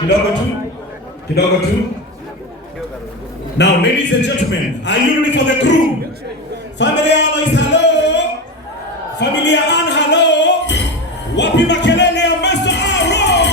Kidogo tu. Now, ladies and gentlemen, are you ready for the crew? Familia Alois, hello. Familia Ann, hello. Wapi makelele ya Mr. Aro.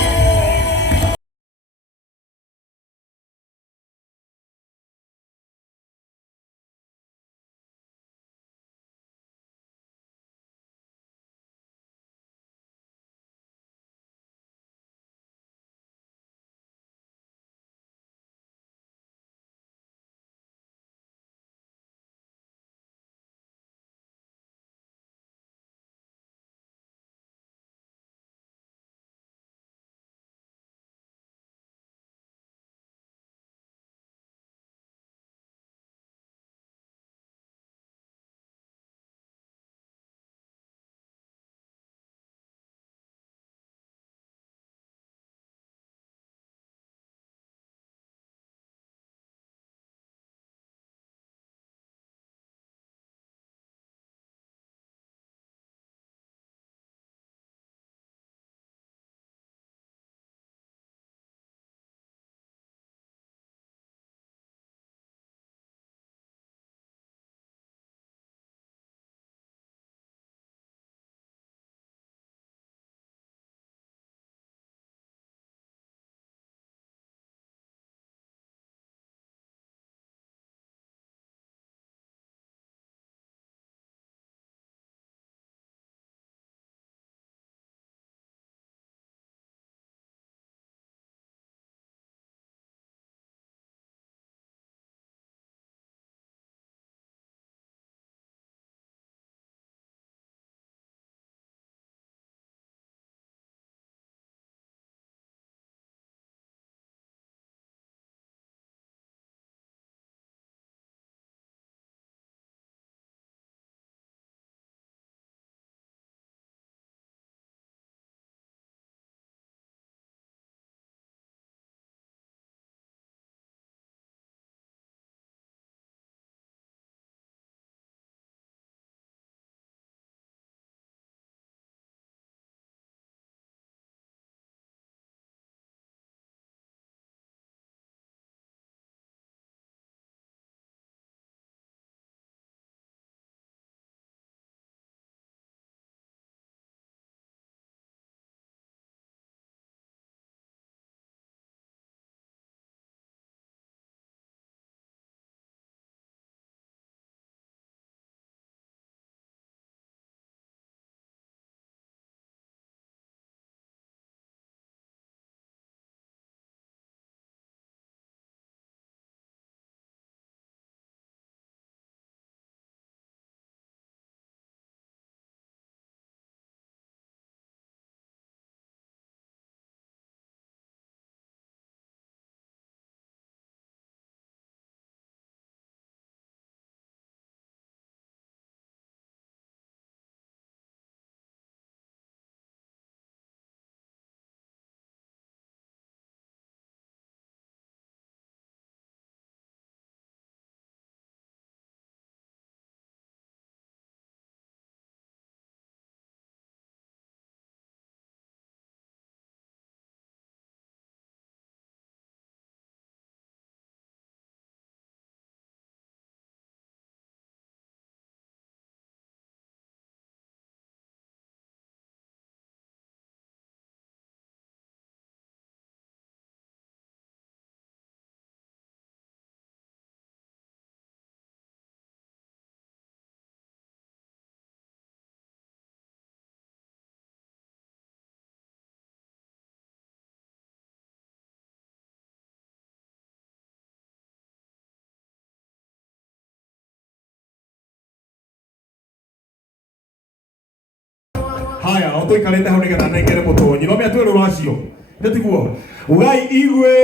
Haya, oto ikarete hau nigetha nengere mutonyi. No miatwero rwacio. Ndetiguo. Ugai igwe.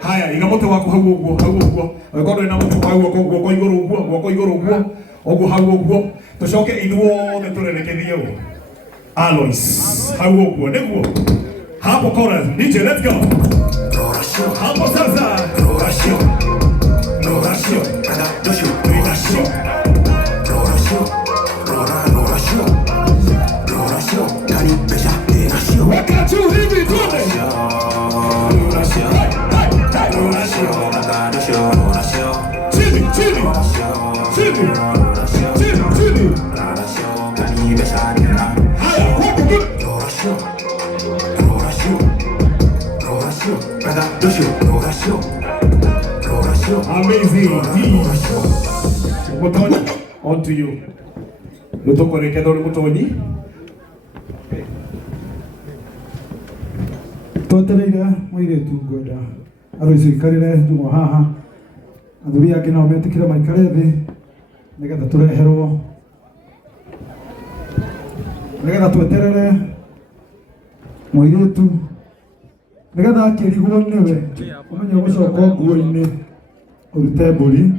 Haya, iga mutu waku hau uguo. Gondo ina mutu hau guoko iguru uguo. Oguo hau uguo. Tucoke inuothe turerekethie u. Alois. Hau uguo, niguo. Hapo chorus. DJ, let's go. Hapo sasa. Roracio. Kada doshu. Roracio. Cari, bella, de nación. juu hivi tuone. Chini, chini. Chini. Chini, chini. Haya, huku tu. Amazing. Mutoni, on to you. Lutoko rekedori Mutoni. Totereira mwiretu ngoda aroici karire njumo haha athuri ake nao metikire maikare thi nigetha tureherwo nigetha tweterere mwiretu nigetha akirigwo niwe umenye gucoka nguo-ini urute mburi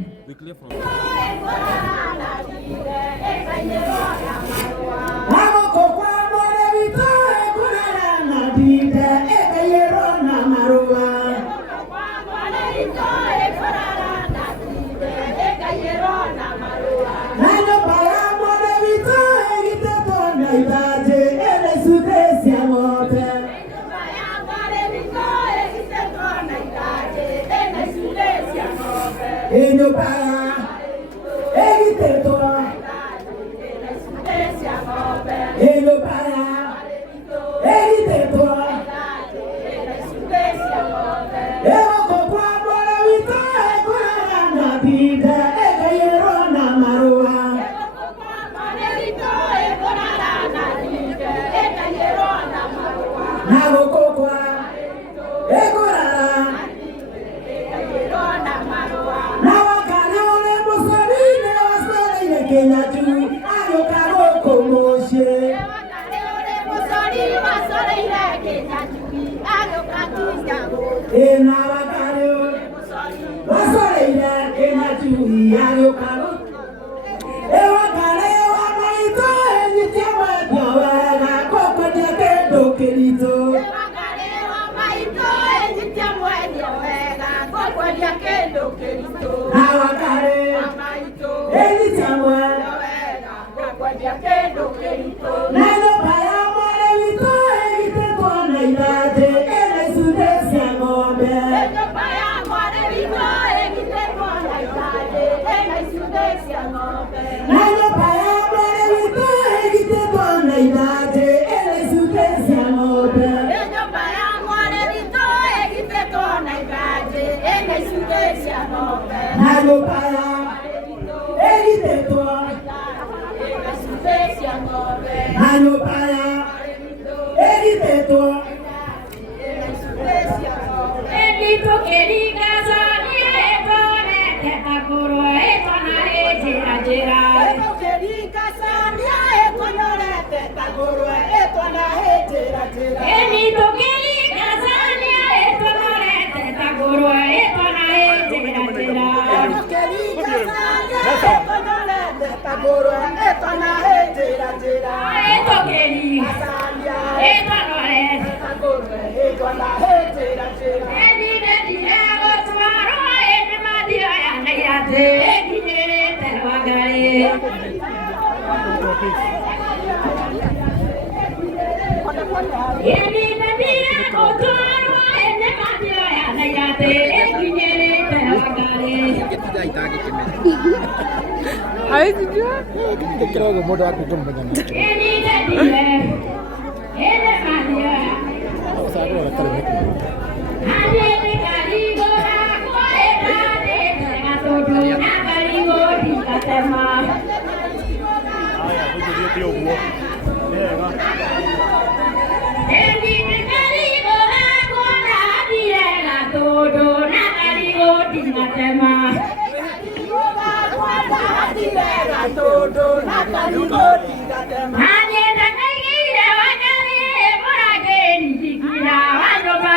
Hanya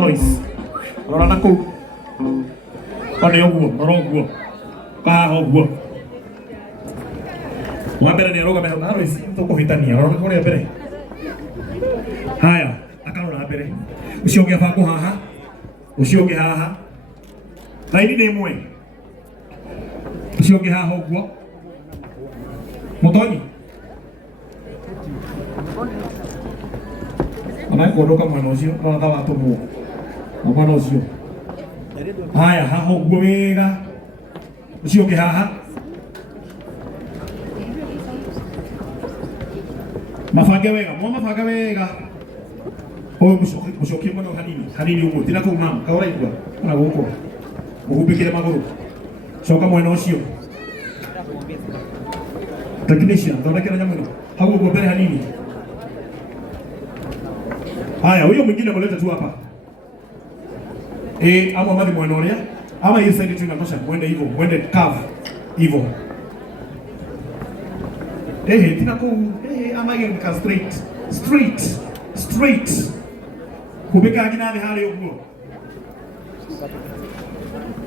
Alois. Rora na kuu. One uguo, rora uguo. Kaha uguo. Wa mbere ni aroga meho Alois tukuhitania. Rora kuri mbere. Haya, akarora mbere. Ucio ungi abangu haha. Ucio ungi haha. Raini ni imwe. Ucio ungi haha uguo. Mutonyi. Ana kuondoka mwana ucio, no tha watumwo. Na mwana ucio. Haya, haha uguo wega. Ucio ungi haha. Mafange wega, mabanga wega. Oh, mucokie mũno hanini ũguo, tina kũu mama, kahora igua, kana gũkũ. Mũhumbĩkĩre magũrũ. Coka mwena ũcio. Technician, thondekera nyamũ ĩno. Hau ũguo mbere hanini. Haya, huyo mwingine mlete tu hapa. Ama mathi mwena ũrĩa. Ama hiyo side tu inatosha, mwende hivyo, mwende curve hivyo. Tina kũu, ama hiyo nika straight. Kubika ngina thĩ harĩ ũguo.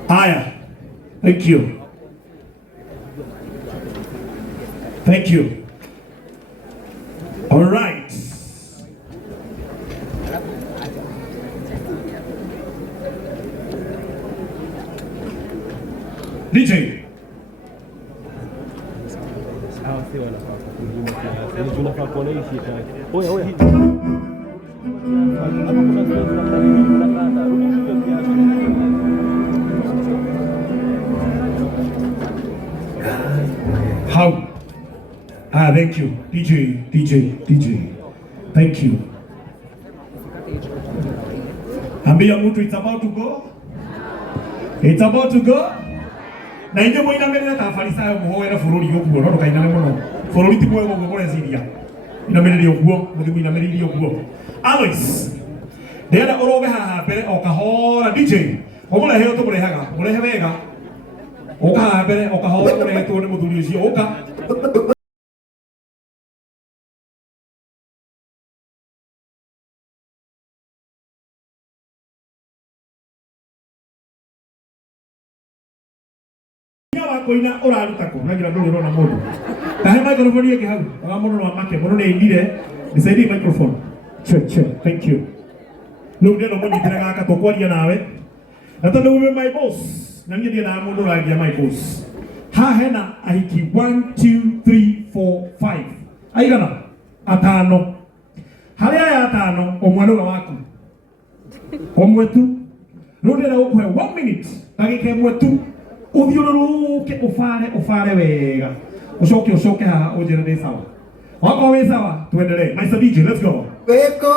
Haya. Thank you. All right. DJ. How? Thank you. DJ. Thank you. Ambia mtu it's about to go. Na inde moina mbere na tafarisayo muhoera bururi uguo no kainane muno. Bururi ti mwego uguo mureciria. Ina mbere uguo, muthimu ina mbere uguo. Alois. Ndenda uroge haha mbere o kahora DJ. Omurehe tumurehaga, murehe wega. Oka mbere o kahora murehe tuone muthuri ucio oka. Koina oraruta ko nagira nduri rona mundu tahe microphone yake hau aga mundu no amake mundu ni indire nisaidie microphone check thank you no ndeno mundu ndiraga aka tokwaria nawe na tondu we my boss na niĩ ndĩna mundu ragia my boss ha hena ahiki 1 2 3 4 5 aigana atano harĩa ya atano omwe nũga waku omwe tu no ndĩra gũkũhe 1 minute ndagĩka ĩmwe tu uthiũrũrũke ũbare wega ucoke haha ũnjĩre nĩ sawa wako wĩ sawa tuendelee Mr. DJ let's go Beko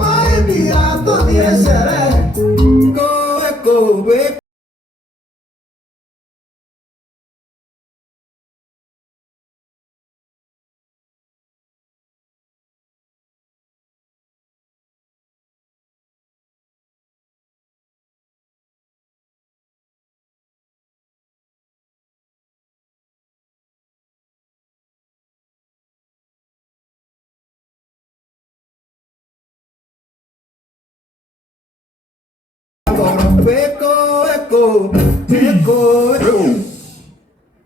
maembia tũthiĩ sherehe beko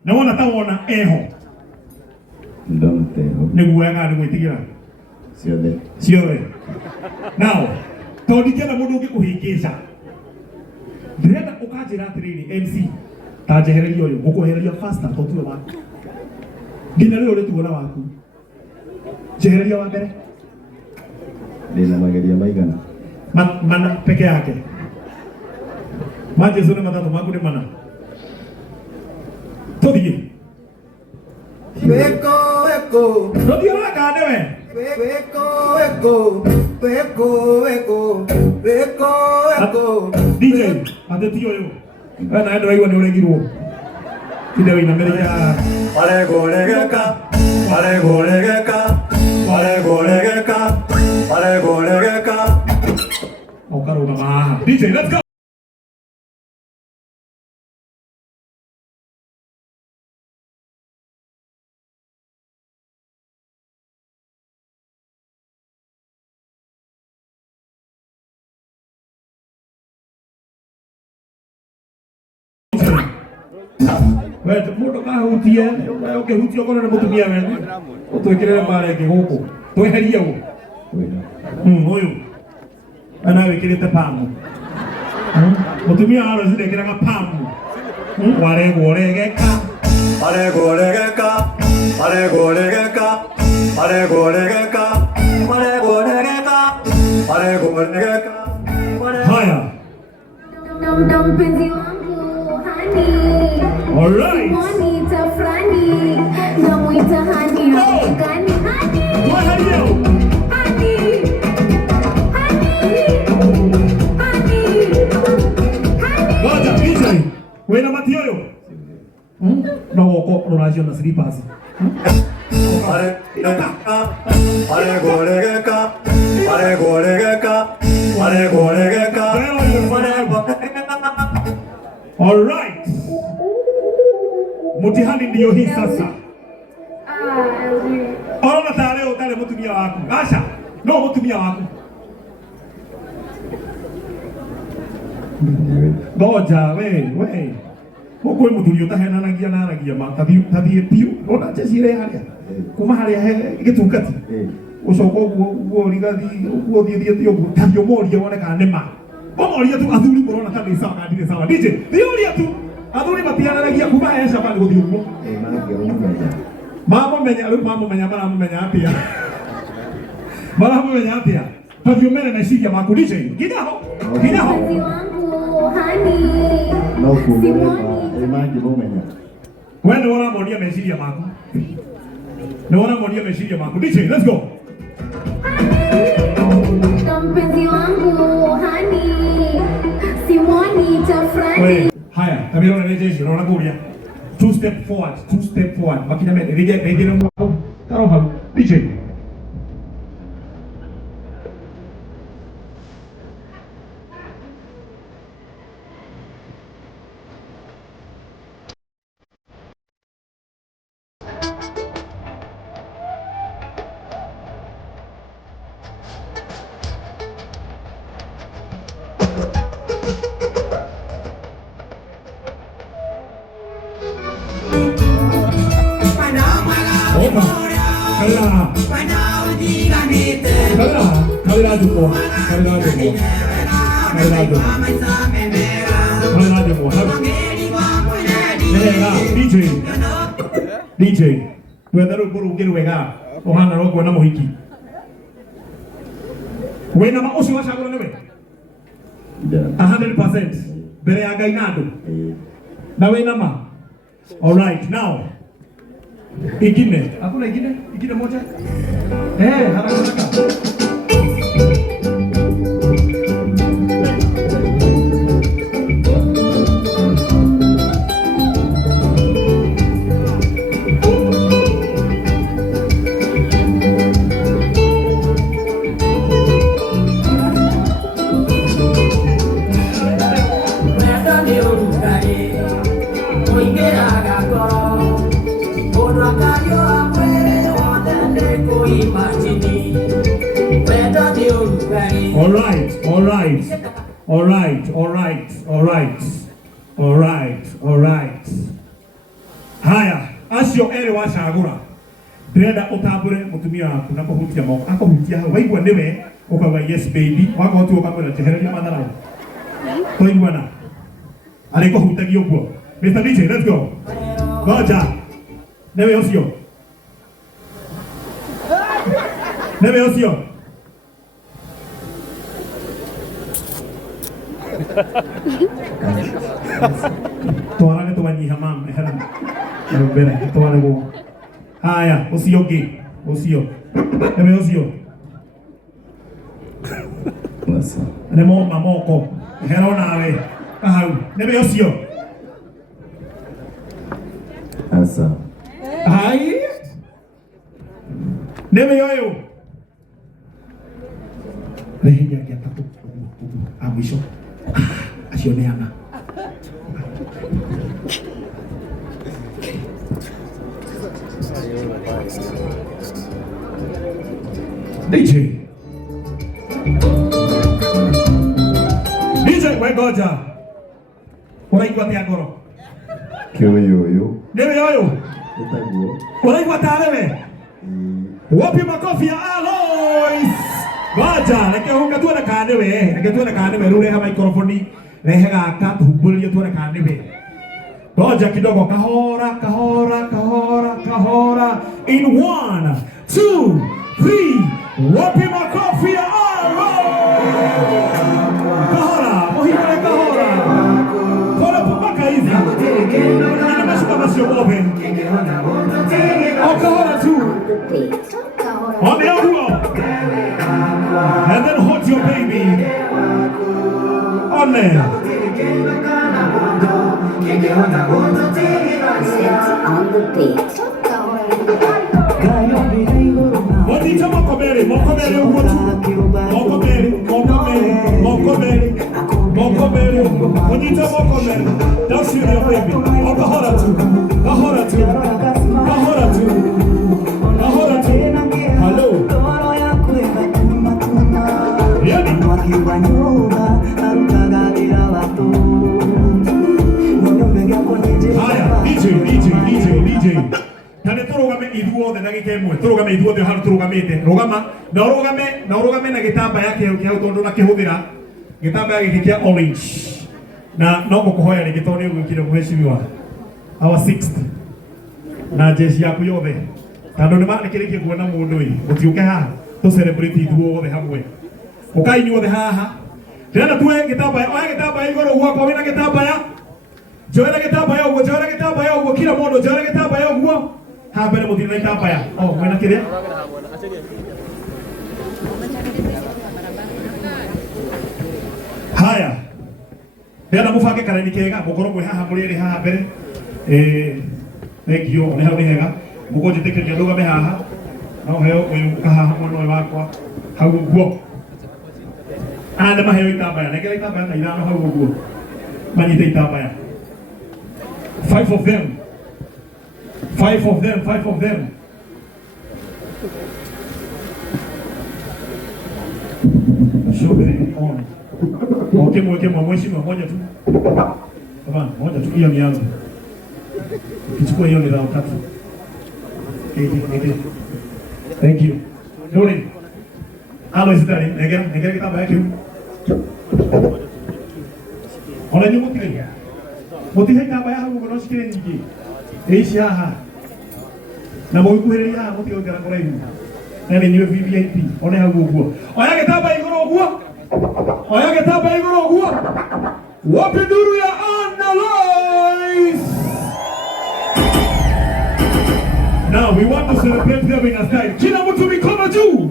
na wona ta wona eho Ndomteho. nĩguo yaga nĩ gwĩtigĩra ciothe now tondikena mũndũ ũngĩkũhĩngĩca ndĩrenda ũkanjĩra atĩrĩrĩ MC ta njehereria ũyũ ngũkwehereria faster tondũ waku nginya rĩu ũrĩtuona waku njehereria wa mbere Ndĩna mageria maigana mana peke yake majesu nĩ matatũ maku nĩ mana tũthiĩ Beko ndũthiũrũrũka nĩwe DJ ateti ũyũ we nawe ndũraigua nĩ ũregirwo kinde wĩinameria ũkarũgama haha DJ let's go Wewe mundu kahutie, okay hutio kona na mutumia wewe. Utwekirere mare kiguku. Tweherie wo. Huyu. Ana wekirite pamu. Mutumia aro zile kiraga pamu. Waregoregeka. Waregoregeka. Waregoregeka. Waregoregeka. Waregoregeka. Waregoregeka. Haya. Mpenzi wangu hani. Alright. Monita frani. Namuita hani. Gani hani. Waherie. Hani. Ngoja, DJ. Wewe na mati yoyo. Na woko unajua na slippers. Waregoregeka. Waregoregeka. Waregoregeka. All right. Mtihani ndio hii sasa. Ona tale utale mutumia wako. Asha. No mutumia wako. Ngoja we. Huko mutulio tahenanagia na aragia ma tathie piu. Ona checire haria. Kuma haria he gitungati. Ucoka uguo rigathi uguo thie uguo tabio moria wone kana nema. Omoria tu athuri murona kana ni sawa kana sawa. DJ, thioria tu. Athuri matiananagia kuma esha bali guthi uguo. Mama menya atia. Mama menya atia. Tabio mene na shikia maku DJ. Kidaho. Mpenzi wangu hani. No kumurema. Imangi mumenya. Wewe ndio unamonia meshiria maku. Ndio unamonia meshiria maku. DJ, let's go. Mpenzi wangu hani. Simoni tafrani. Wait, haya, tabia unarejesha, unaona kulia. Two step forward. Bakina mede, reje na mwako. Taroha, DJ. Kala juko. DJ. Wewe buru ngiru wega. Ohana rogo na muhiki. Wewe na maoshi wa shagoro newe. 100%. Bere ya gainado. Na wewe na ma. All right, now. Ingine. Hakuna ingine? Ingine moja? Haraka. All right. Haya, acio ere wa shagura. Brenda utabure mutumia waku na kuhutia moko. Akahutia waigwa newe ukawa yes baby. Wako watu wakamwe na tehereria madharau. Toigwa na. Aliko hutagi uguo. Mr. DJ, let's go. Goja. Newe osio. Tuarane tu wanyi hamam ehera. Bera, tuarane go. Haya, osio. Newe osio. Masa. Nemo mamoko. Ehera nawe. Kahau. Newe osio. Asa. Hai. Newe yoyo. Rehenya kiatatu. Amisho. Asioneana. DJ, we goja. Unaigua tia goro. Kiyoyo. Ndio yoyo. Itaguo. Unaigwa tarehe. Wapi makofi ya Alois? Ngoja, nakihunga tu na kanewe. Nakihunga na kanewe rure kama mikrofoni. Rehega akatu hubulia tu na kanewe. Ngoja kidogo kahora, kahora, kahora, kahora. In 1, 2, 3. Wapi makofi ya Alois? Kahora, mohimole kahora. Kora pupaka hivi. Ina mashuka masio bobe. Kahora tu. On the elbow. And then hold your baby. On there. Bonita mokomere, mokomere uwotu. Mokomere, mokomere, mokomere, mokomere. Bonita mokomere. Don't shoot your baby. Kahora tu. Kahora tu. Kahora tu. Kahora tu. Hello. Haya, DJ. Tane turugame ithuothe na gikemwe. Turugame ithuothe haru turugamite. Rugama, na urugame na gitamba yake hau tondu na kihuthira. Gitamba yake kia orange. Na no gukuhoya ringi tondu ugukire muheshimiwa. Our 6th. Na jeshi yaku yothe. Tondu ni manikirikie kuona mundu uyu. Utiuke haha. Tu celebrate ithuothe hamwe. Ukai nyuothe haha. Tena tuwe gitambaya, oya gitambaya igoro gwakwa wina gitambaya. Joera gitambaya uguo, joera gitambaya uguo, kila mundu joera gitambaya uguo. Ha mbere muthiri na gitambaya. Oh, wina kiria? Haya. Tena mubange karani kega, mukorwo mwe haha muri ri haha mbere. Thank you. Ni hau ni hega. Mugonje tekeria ndugame haha. No heo uyu kahaha mwana wakwa. Hau uguo. Anda maheo itambaya, negera itambaya na irano hau uguo. Manyite itambaya. 5 of them. 5 of them, 5 of them. Shughuli on. Okay, mheshimiwa moja tu. Kama moja tu hiyo ni yangu. Kichukua hiyo ni round 3. Okay. Thank you. Nuri. Alois tadi, negera kita bayar kiu. Ona ni mutile. Mutile kita bayar aku kono sikire niki. Asia ha. Na boy kuheri ya mutile ugara kora ibu. Nani ni VIP. Ona hagu uguo. Oya kita bayar igoro uguo. Oya kita bayar igoro uguo. Wapi duru ya Alois? Now we want to celebrate them in a style. Kila mtu mikono juu.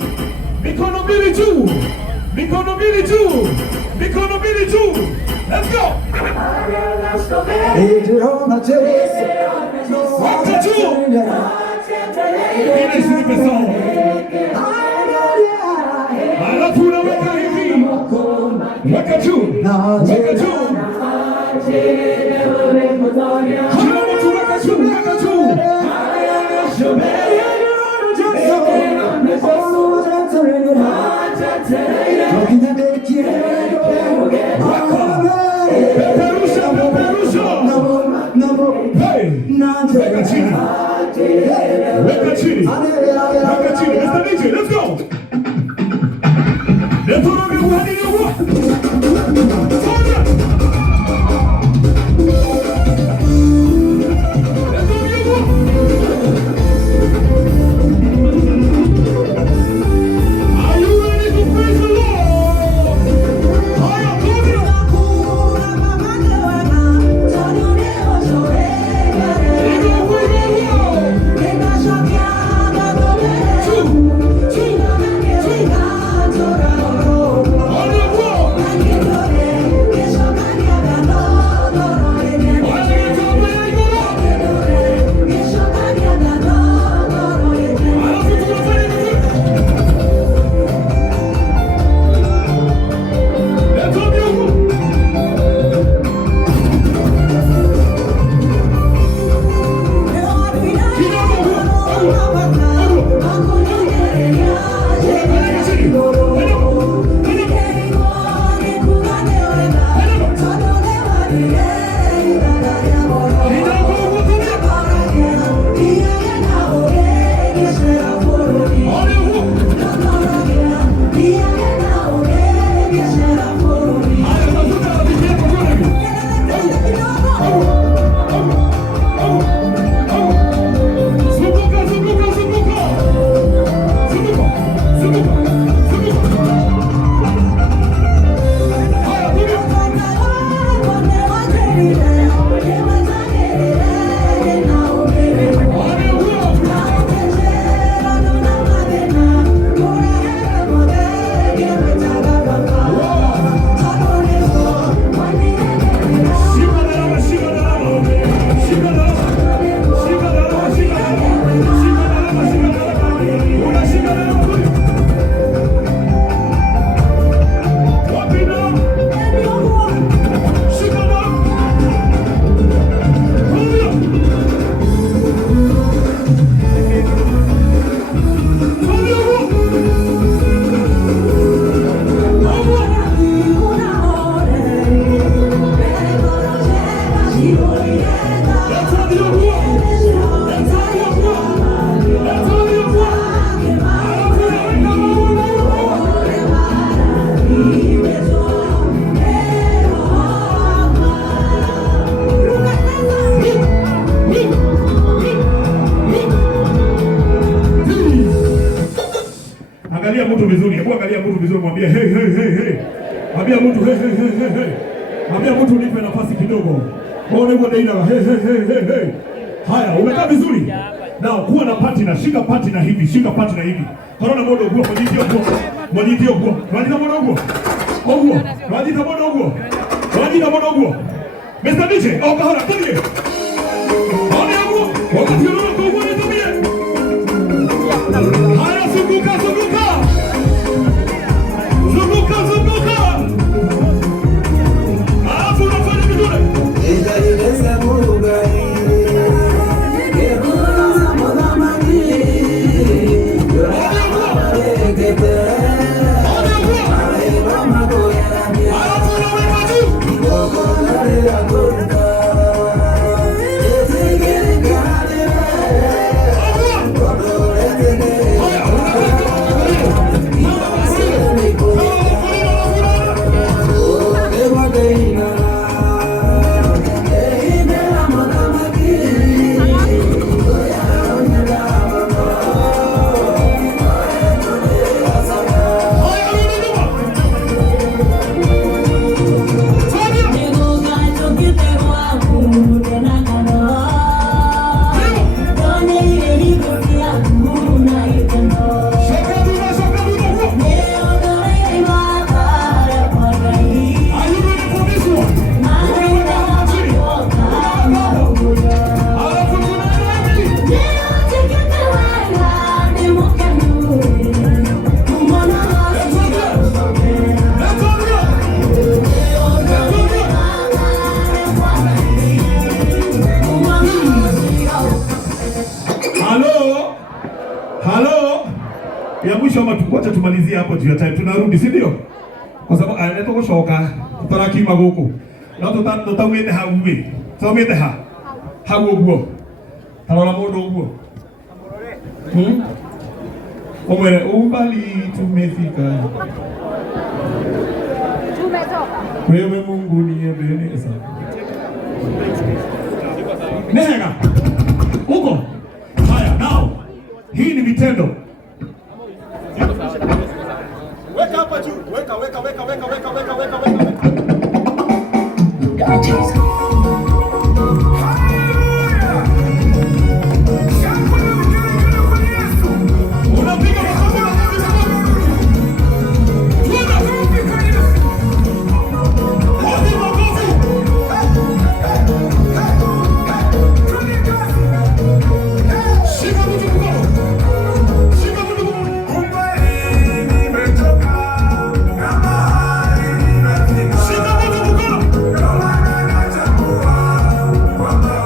Mikono mbili juu. Mikono mbili juu. Mikono mbili juu. Let's go. Waka juu. Ile isipe sawa. Alafu unaweka hivi. Weka juu. Weka juu. Kila mtu weka juu. Weka juu. Weka chini. Weka chini. Weka chini. Mr. DJ, let's go. Let's go. Are you ready to praise the Lord? vizuri. Hebu angalia mtu vizuri, mwambie hey hey hey hey. Mwambie mtu hey hey hey hey hey. Mwambie mtu nipe nafasi kidogo. Muone kwa daina hey hey hey hey hey. Haya, umekaa vizuri? Nao kuwa na partner, shika partner hivi, shika partner hivi. Korona modo ugua kwa jitio ugua. Mwajitio ugua. Mwajita modo ugua. Ugua. Mwajita modo ugua. Mwajita modo ugua. Mr. DJ, kahora, tumie. Mwone ugua. Wakati unaona kwa ugua nitumie. Haya, zunguka, zunguka. Zunguka, zunguka. Alafu unafanya vizuri. Ya mwisho wacha tumalizie hapo juu ya time. Tunarudi, si ndio? Kwa sababu anaenda kushoka. Tutarakima goko. Na tutawete hawe. Tutawete ha. Hawo gwo. Tarora modo gwo. Omwere umbali tumefika. Tumetoka. Wewe Mungu ni Ebeneza. Nega. Uko. Haya, now. Hii ni vitendo. Weka hapa juu. Weka.